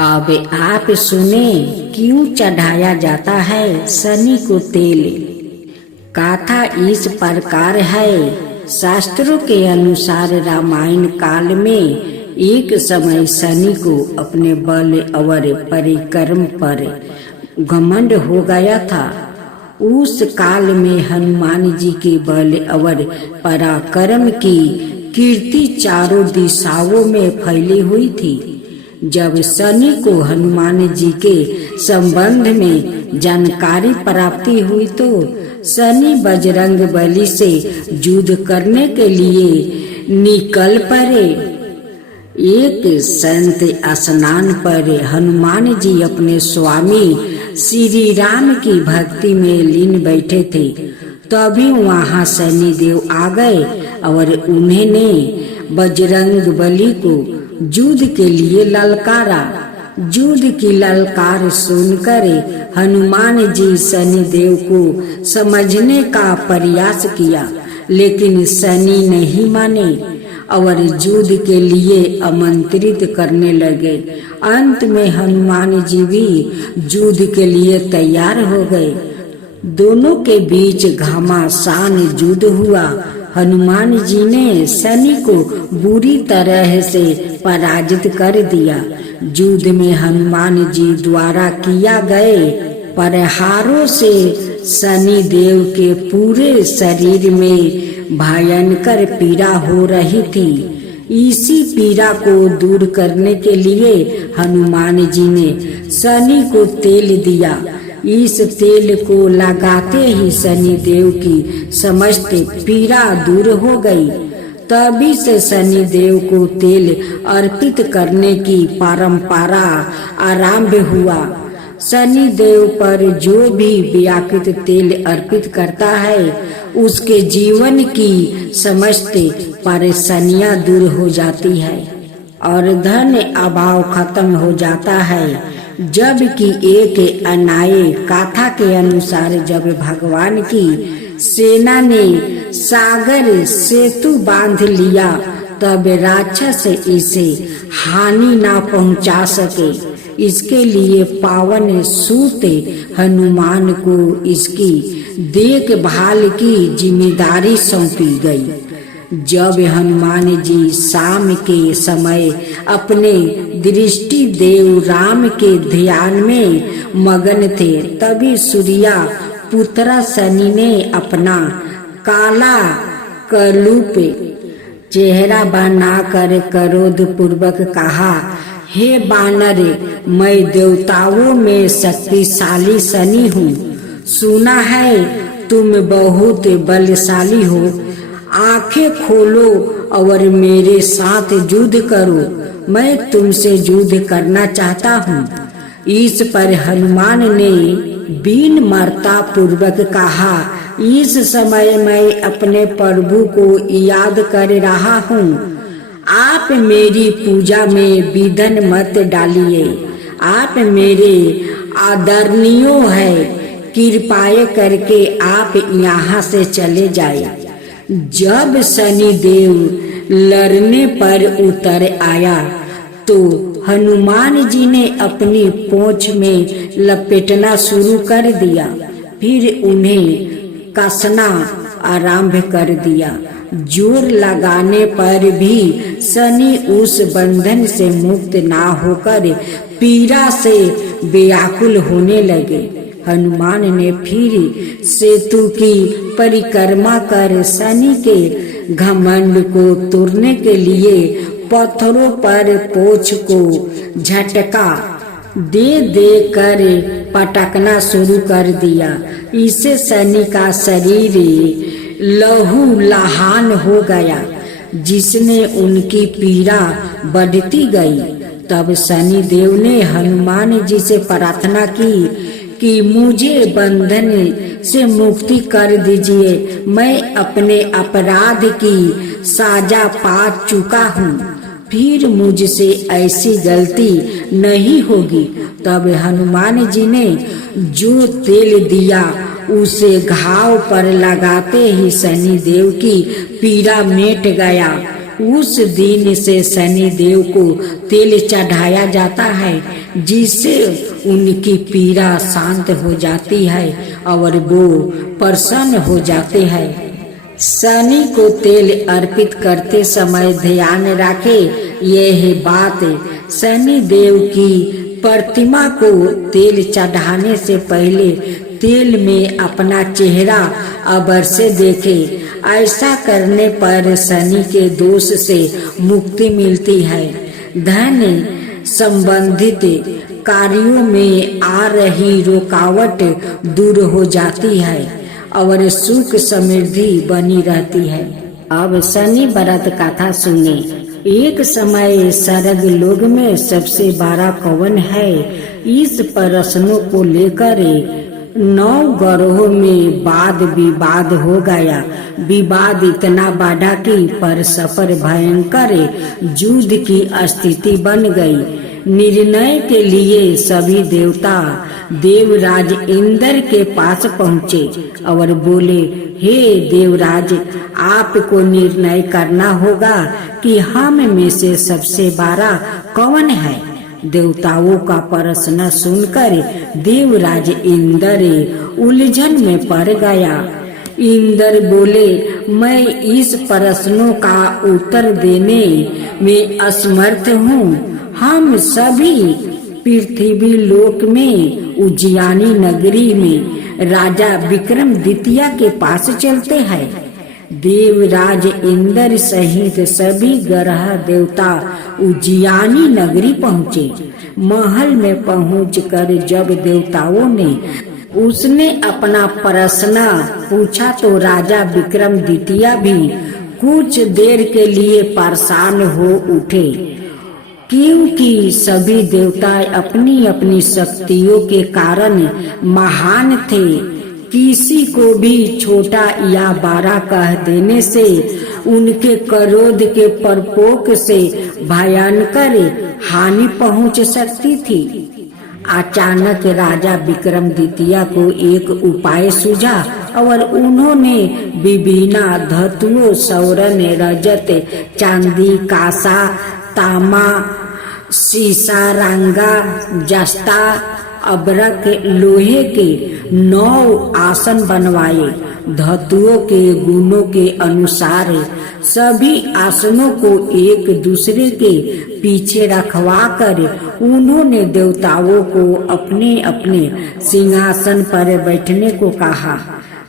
अब आप सुने क्यों चढ़ाया जाता है शनि को तेल। कथा इस प्रकार है। शास्त्रों के अनुसार रामायण काल में एक समय शनि को अपने बल और परिक्रम पर घमंड हो गया था। उस काल में हनुमान जी के बल और पराक्रम की कीर्ति चारों दिशाओं में फैली हुई थी। जब शनि को हनुमान जी के संबंध में जानकारी प्राप्ति हुई तो शनि बजरंग बली से युद्ध करने के लिए निकल पड़े। एक संत स्नान पर हनुमान जी अपने स्वामी श्री राम की भक्ति में लीन बैठे थे। तभी वहां शनि देव आ गए और उन्होंने बजरंग बली को युद्ध के लिए ललकारा। युद्ध की ललकार सुनकर हनुमान जी शनि देव को समझने का प्रयास किया, लेकिन शनि नहीं माने और युद्ध के लिए आमंत्रित करने लगे। अंत में हनुमान जी भी युद्ध के लिए तैयार हो गए। दोनों के बीच घमासान युद्ध हुआ। हनुमान जी ने शनि को बुरी तरह से पराजित कर दिया। युद्ध में हनुमान जी द्वारा किया गए प्रहारों से शनि देव के पूरे शरीर में भयंकर पीड़ा हो रही थी। इसी पीड़ा को दूर करने के लिए हनुमान जी ने शनि को तेल दिया। इस तेल को लगाते ही शनि देव की समस्त पीड़ा दूर हो गई। तभी से शनि देव को तेल अर्पित करने की परंपरा आरंभ हुआ। शनि देव पर जो भी व्याकृत तेल अर्पित करता है उसके जीवन की समस्त परेशानियां दूर हो जाती है और धन अभाव खत्म हो जाता है। जबकि एक अन्याय कथा के अनुसार जब भगवान की सेना ने सागर सेतु बांध लिया तब राक्षस इसे हानि ना पहुंचा सके। इसके लिए पावन सूत हनुमान को इसकी देखभाल की जिम्मेदारी सौंपी गई। जब हनुमान जी शाम के समय अपने दृष्टि देव राम के ध्यान में मगन थे, तभी सूर्या पुत्र शनि ने अपना काला कलूप चेहरा बनाकर क्रोध पूर्वक कहा, हे बानर, मैं देवताओं में शक्तिशाली शनि हूँ। सुना है तुम बहुत बलशाली हो। आंखें खोलो और मेरे साथ युद्ध करो। मैं तुमसे युद्ध करना चाहता हूँ। इस पर हनुमान ने बीन मरता पूर्वक कहा, इस समय मैं अपने प्रभु को याद कर रहा हूँ। आप मेरी पूजा में विघ्न मत डालिए। आप मेरे आदरणीय हैं। कृपया करके आप यहाँ से चले जाए। जब शनि देव लड़ने पर उतर आया तो हनुमान जी ने अपनी पूंछ में लपेटना शुरू कर दिया। फिर उन्हें कसना आरंभ कर दिया। जोर लगाने पर भी शनि उस बंधन से मुक्त ना होकर पीड़ा से व्याकुल होने लगे। हनुमान ने फिर सेतु की परिक्रमा कर शनि के घमंड को तोड़ने के लिए पत्थरों पर पोंछ को झटका दे दे कर पटकना शुरू कर दिया। इससे शनि का शरीर लहू लहान हो गया, जिसने उनकी पीड़ा बढ़ती गई। तब शनि देव ने हनुमान जी से प्रार्थना की कि मुझे बंधन से मुक्ति कर दीजिए। मैं अपने अपराध की सजा पा चुका हूँ, फिर मुझसे ऐसी गलती नहीं होगी। तब हनुमान जी ने जो तेल दिया उसे घाव पर लगाते ही शनि देव की पीड़ा मिट गया। उस दिन से शनि देव को तेल चढ़ाया जाता है। जिससे उनकी पीड़ा शांत हो जाती है और वो प्रसन्न हो जाते हैं। शनि को तेल अर्पित करते समय ध्यान रखे, यह बात शनि देव की प्रतिमा को तेल चढ़ाने से पहले तेल में अपना चेहरा अवश्य देखे। ऐसा करने पर शनि के दोष से मुक्ति मिलती है। धन संबंधित कार्यों में आ रही रुकावट दूर हो जाती है और सुख समृद्धि बनी रहती है। अब शनि व्रत कथा सुने। एक समय स्वर्ग लोक में सबसे बड़ा कौन है, इस प्रश्नों को लेकर 9 ग्रहों में वाद विवाद हो गया। विवाद इतना बढ़ा कि परस्पर भयंकर युद्ध की स्थिति बन गई। निर्णय के लिए सभी देवता देवराज इंद्र के पास पहुँचे और बोले, हे देवराज, आपको निर्णय करना होगा कि हम में से सबसे बड़ा कौन है। देवताओं का प्रश्न सुनकर देवराज इंद्र उलझन में पड़ गया। इंद्र बोले, मैं इस प्रश्नों का उत्तर देने में असमर्थ हूँ। हम सभी पृथ्वी लोक में उज्जैनी नगरी में राजा विक्रमादित्य के पास चलते हैं। देवराज इंद्र सहित सभी ग्रह देवता उज्जैनी नगरी पहुँचे। महल में पहुंचकर जब देवताओं ने उसने अपना प्रश्न पूछा तो राजा विक्रमादित्य भी कुछ देर के लिए परेशान हो उठे, क्योंकि सभी देवता अपनी अपनी शक्तियों के कारण महान थे। किसी को भी छोटा या बड़ा कह देने से उनके क्रोध के प्रकोप से भयंकर हानि पहुंच सकती थी। अचानक राजा विक्रमादित्य को एक उपाय सूझा और उन्होंने विभिन्न धातुओं स्वर्ण, रजत, चांदी, कांसा, तांबा, सीसा, रंगा, जस्ता, अब्रक, लोहे के 9 आसन बनवाए। धातुओं के गुणों के अनुसार सभी आसनों को एक दूसरे के पीछे रखवा कर उन्होंने देवताओं को अपने अपने सिंहासन पर बैठने को कहा।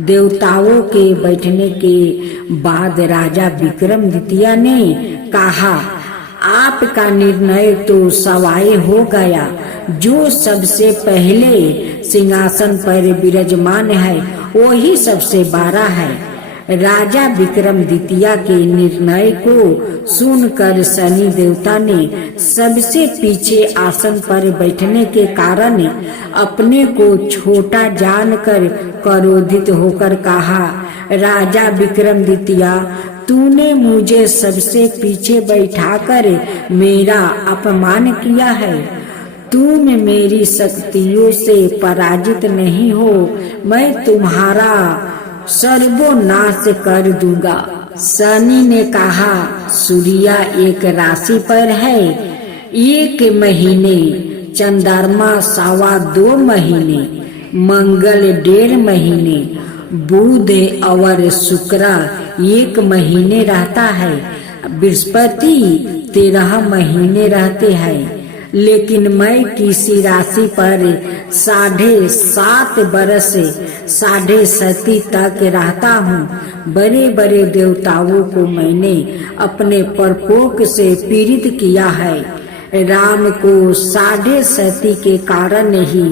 देवताओं के बैठने के बाद राजा विक्रमादित्य ने कहा, आपका निर्णय तो सवाई हो गया। जो सबसे पहले सिंहासन पर विराजमान है वही सबसे बड़ा है। राजा विक्रमादित्य के निर्णय को सुनकर शनि देवता ने सबसे पीछे आसन पर बैठने के कारण अपने को छोटा जानकर क्रोधित होकर कहा, राजा विक्रमादित्य, तूने मुझे सबसे पीछे बैठाकर मेरा अपमान किया है। तुम मेरी शक्तियों से पराजित नहीं हो, मैं तुम्हारा सर्वनाश कर दूंगा। शनि ने कहा, सूर्य एक राशि पर है, 1 महीने, चंद्रमा 2.25 महीने, मंगल 1.5 महीने, बुध और शुक्र 1 महीने रहता है, बृहस्पति 13 महीने रहते हैं। लेकिन मैं किसी राशि पर 7.5 बरस 7.5 तक रहता हूँ। बड़े बड़े देवताओं को मैंने अपने प्रकोप से पीड़ित किया है। राम को 7.5 के कारण ही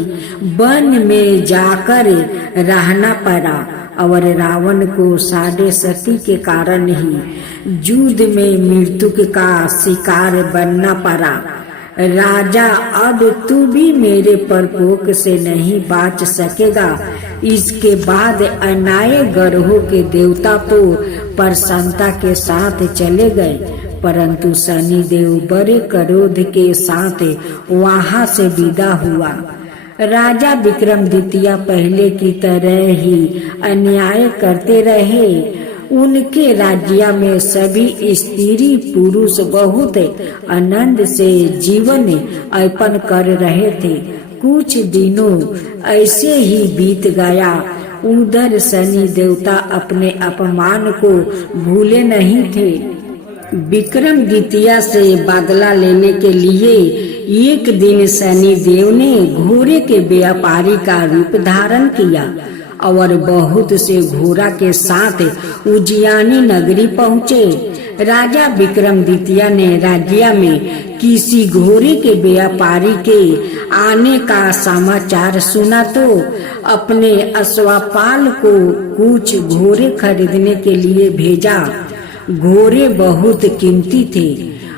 वन में जाकर रहना पड़ा और रावण को 7.5 के कारण ही युद्ध में मृत्यु का शिकार बनना पड़ा। राजा, अब तू भी मेरे प्रकोप से नहीं बच सकेगा। इसके बाद अन्याय ग्रहों के देवता तो प्रसन्नता के साथ चले गए, परंतु शनि देव बड़े क्रोध के साथ वहां से विदा हुआ। राजा विक्रमादित्य पहले की तरह ही अन्याय करते रहे। उनके राज्य में सभी स्त्री पुरुष बहुत आनंद से जीवन यापन कर रहे थे। कुछ दिनों ऐसे ही बीत गया। उधर शनि देवता अपने अपमान को भूले नहीं थे। विक्रमादित्य से बदला लेने के लिए एक दिन शनि देव ने घोड़े के व्यापारी का रूप धारण किया और बहुत से घोड़ा के साथ उज्जैनी नगरी पहुँचे। राजा विक्रमादित्य ने राज्य में किसी घोड़े के व्यापारी के आने का समाचार सुना तो अपने अश्वपाल को कुछ घोड़े खरीदने के लिए भेजा। घोड़े बहुत कीमती थे।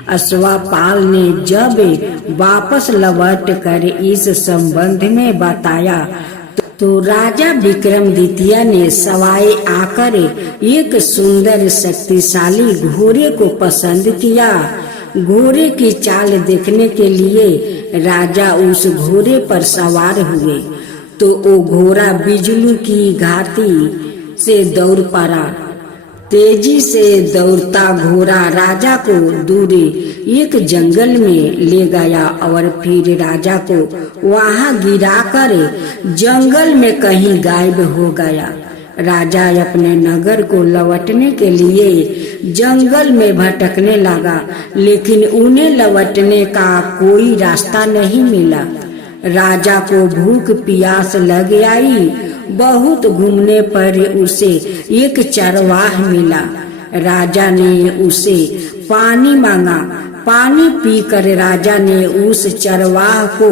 अश्वपाल ने जब वापस लौट कर इस संबंध में बताया तो राजा विक्रमादित्य ने सवाए आकर एक सुंदर शक्तिशाली घोड़े को पसंद किया। घोड़े की चाल देखने के लिए राजा उस घोड़े पर सवार हुए तो वो घोड़ा बिजली की घाटी से दौड़ पड़ा। तेजी से दौड़ता घोड़ा राजा को दूर एक जंगल में ले गया और फिर राजा को वहां गिराकर जंगल में कहीं गायब हो गया। राजा अपने नगर को लौटने के लिए जंगल में भटकने लगा, लेकिन उन्हें लौटने का कोई रास्ता नहीं मिला। राजा को भूख प्यास लग आई। बहुत घूमने पर उसे एक चरवाह मिला। राजा ने उसे पानी मांगा। पानी पीकर राजा ने उस चरवाह को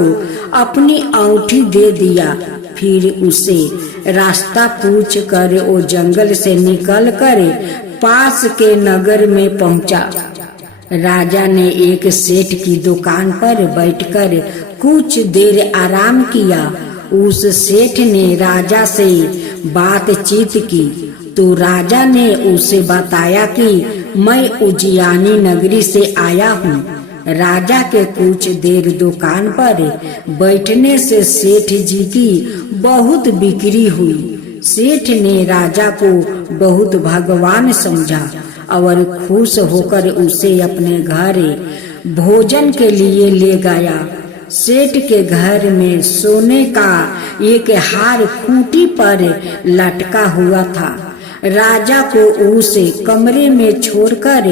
अपनी औंठी दे दिया। फिर उसे रास्ता पूछ कर वो जंगल से निकल कर पास के नगर में पहुंचा। राजा ने एक सेठ की दुकान पर बैठकर कुछ देर आराम किया। उस सेठ ने राजा से बातचीत की तो राजा ने उसे बताया कि मैं उज्जैनी नगरी से आया हूँ। राजा के कुछ देर दुकान पर बैठने से सेठ जी की बहुत बिक्री हुई। सेठ ने राजा को बहुत भगवान समझा और खुश होकर उसे अपने घर भोजन के लिए ले गया। सेठ के घर में सोने का एक हार खूंटी पर लटका हुआ था। राजा को उस कमरे में छोड़कर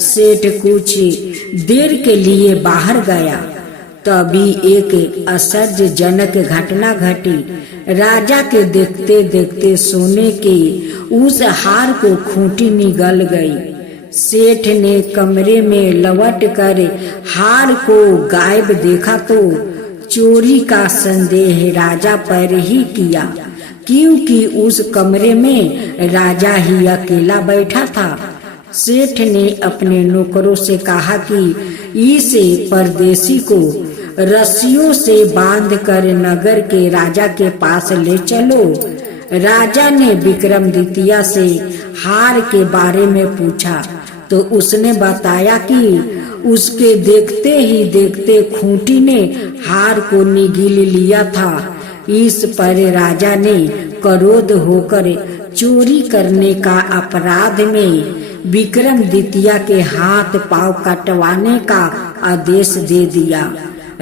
सेठ कुछ देर के लिए बाहर गया। तभी एक आश्चर्यजनक घटना घटी। राजा के देखते देखते सोने के उस हार को खूंटी निगल गई। सेठ ने कमरे में लौट कर हार को गायब देखा तो चोरी का संदेह राजा पर ही किया, क्योंकि उस कमरे में राजा ही अकेला बैठा था। सेठ ने अपने नौकरों से कहा कि इस परदेसी को रस्सियों से बांधकर नगर के राजा के पास ले चलो। राजा ने विक्रमादित्य से हार के बारे में पूछा तो उसने बताया कि उसके देखते ही देखते खूंटी ने हार को निगल लिया था। इस पर राजा ने क्रोध होकर चोरी करने का अपराध में विक्रमादित्य के हाथ पांव कटवाने का आदेश दे दिया।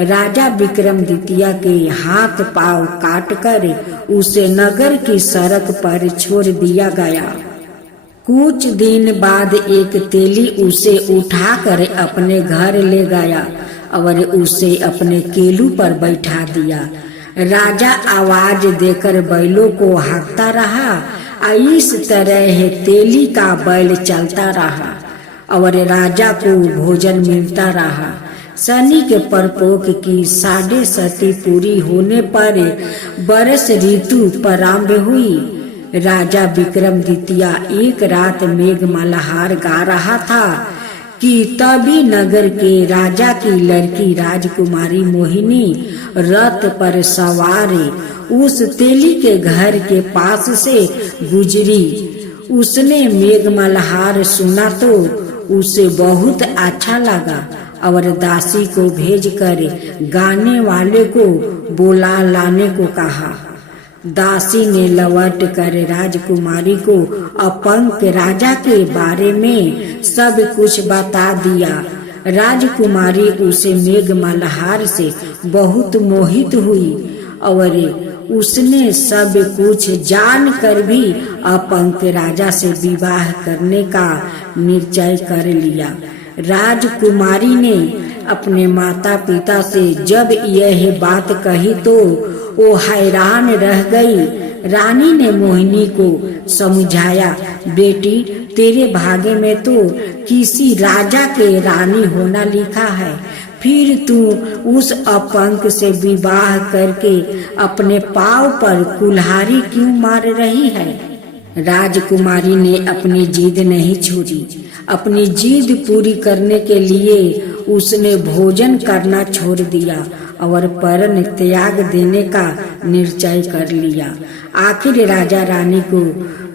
राजा विक्रमादित्य के हाथ पांव काटकर उसे नगर की सड़क पर छोड़ दिया गया। कुछ दिन बाद एक तेली उसे उठाकर अपने घर ले गया और उसे अपने केलू पर बैठा दिया। राजा आवाज देकर बैलों को हाँकता रहा। इस तरह तेली का बैल चलता रहा और राजा को भोजन मिलता रहा। शनि के प्रकोप की 7.5 पूरी होने पर बरस ऋतु प्रारंभ हुई। राजा विक्रमादित्य एक रात मेघ मल्हार गा रहा था कि तभी नगर के राजा की लड़की राजकुमारी मोहिनी रथ पर सवार उस तेली के घर के पास से गुजरी। उसने मेघ मल्हार सुना तो उसे बहुत अच्छा लगा और दासी को भेजकर गाने वाले को बुला लाने को कहा। दासी ने लौट कर राजकुमारी को अपंक राजा के बारे में सब कुछ बता दिया। राजकुमारी उसे मेघ मल्हार से बहुत मोहित हुई और उसने सब कुछ जानकर भी अपंक राजा से विवाह करने का निश्चय कर लिया। राजकुमारी ने अपने माता पिता से जब यह बात कही तो वो हैरान रह गई। रानी ने मोहिनी को समझाया, बेटी तेरे भाग्य में तो किसी राजा के रानी होना लिखा है, फिर तू उस अपंक से विवाह करके अपने पाँव पर कुल्हाड़ी क्यों मार रही है। राजकुमारी ने अपनी जिद नहीं छोड़ी। अपनी जिद पूरी करने के लिए उसने भोजन करना छोड़ दिया और परण त्याग देने का निश्चय कर लिया। आखिर राजा रानी को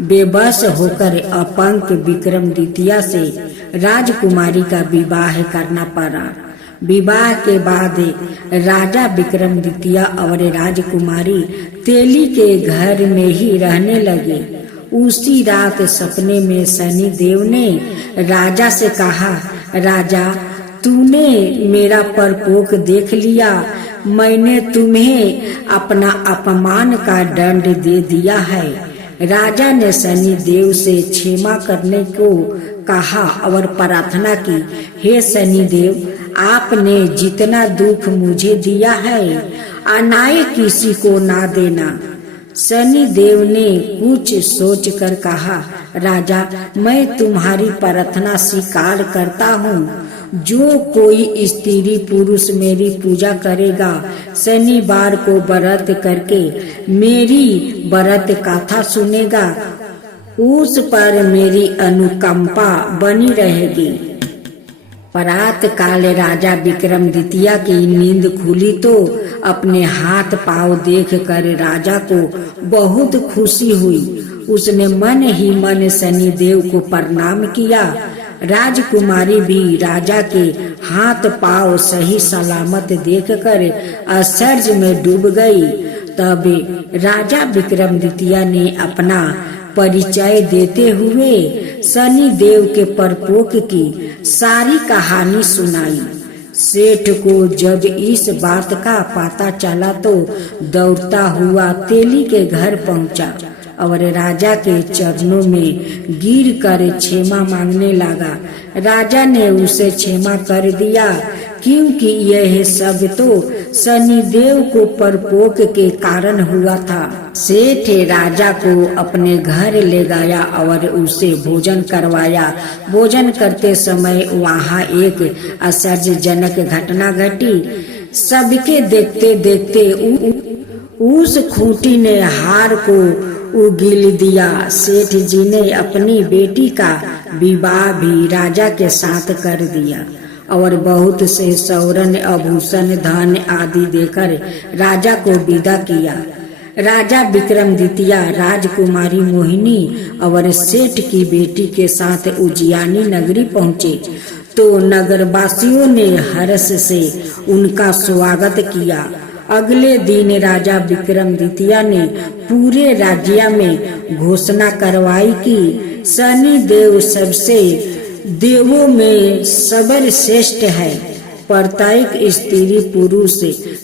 बेबस होकर अपंक विक्रमादित्य से राजकुमारी का विवाह करना पड़ा। विवाह के बाद राजा विक्रमादित्य और राजकुमारी तेली के घर में ही रहने लगे। उसी रात सपने में शनि देव ने राजा से कहा, राजा तूने मेरा परपोक देख लिया, मैंने तुम्हें अपना अपमान का दंड दे दिया है। राजा ने शनि देव से क्षमा करने को कहा और प्रार्थना की, हे शनि देव आपने जितना दुख मुझे दिया है अनाय किसी को ना देना। शनि देव ने कुछ सोच कर कहा, राजा मैं तुम्हारी प्रार्थना स्वीकार करता हूँ। जो कोई स्त्री पुरुष मेरी पूजा करेगा, शनिवार को व्रत करके मेरी व्रत कथा सुनेगा, उस पर मेरी अनुकंपा बनी रहेगी। प्रात काल राजा विक्रमादित्य की नींद खुली तो अपने हाथ पांव देख कर राजा को बहुत खुशी हुई। उसने मन ही मन शनि देव को प्रणाम किया। राजकुमारी भी राजा के हाथ पांव सही सलामत देखकर आश्चर्य में डूब गई। तब राजा विक्रमादित्य ने अपना परिचय देते हुए शनि देव के परपोक की सारी कहानी सुनाई। सेठ को जब इस बात का पता चला तो दौड़ता हुआ तेली के घर पहुंचा और राजा के चरणों में गिर कर क्षमा मांगने लगा। राजा ने उसे क्षमा कर दिया क्योंकि यह सब तो शनि देव को परपोक के कारण हुआ था। सेठ राजा को अपने घर ले गया और उसे भोजन करवाया। भोजन करते समय वहाँ एक आश्चर्यजनक घटना घटी। सबके देखते देखते उस खूंटी ने हार को उगील दिया। सेठ जी ने अपनी बेटी का विवाह भी राजा के साथ कर दिया और बहुत से स्वर्ण आभूषण धन आदि देकर राजा को विदा किया। राजा विक्रमादित्य राजकुमारी मोहिनी और सेठ की बेटी के साथ उज्जैनी नगरी पहुँचे तो नगरवासियों ने हर्ष से उनका स्वागत किया। अगले दिन राजा विक्रमादित्य ने पूरे राज्य में घोषणा करवाई कि शनि देव सबसे देवों में सर्वश्रेष्ठ है। प्रत्येक स्त्री पुरुष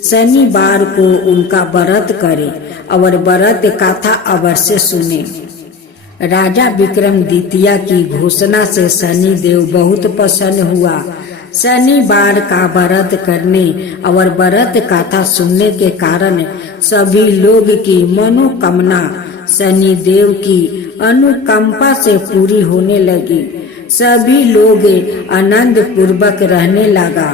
शनिवार को उनका व्रत करे और व्रत कथा अवश्य सुने। राजा विक्रमादित्य की घोषणा से शनि देव बहुत प्रसन्न हुआ। शनिवार का व्रत करने और व्रत कथा सुनने के कारण सभी लोग की मनोकामना शनि देव की अनुकंपा से पूरी होने लगी। सभी लोग आनंद पूर्वक रहने लगा।